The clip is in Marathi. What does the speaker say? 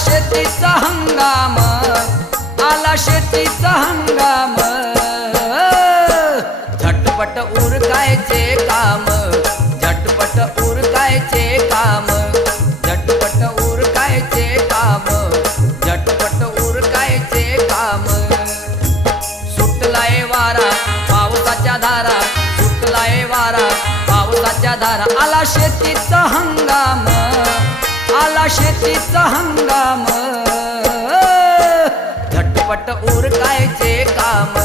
शेतीचा हंगाम, आला शेतीचा हंगाम, झटपट उरकायचे काम, झटपट उरकायचे काम, झटपट उरकायचे काम, झटपट उरकायचे काम। सुटलाय वारा पावसाच्या धारा, सुटलाय वारा पावसाच्या धारा, आला शेतीचा हंगाम, आला शेतीचा हंगाम, झटपट उरकायचे काम।